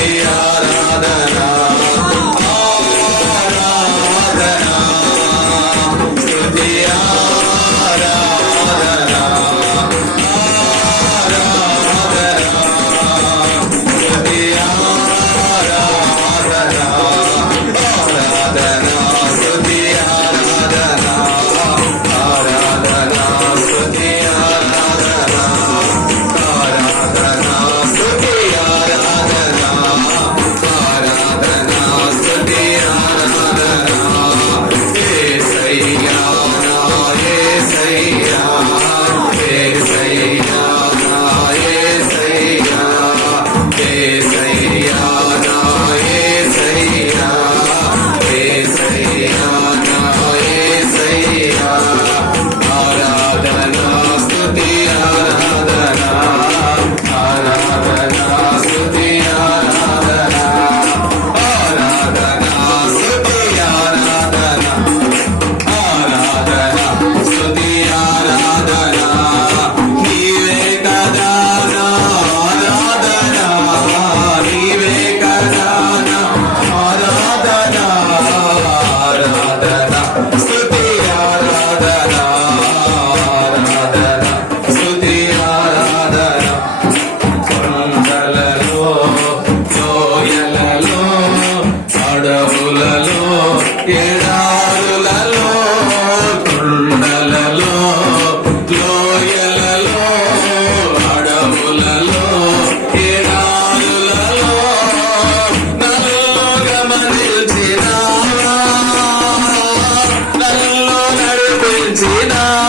Yeah. que Zena.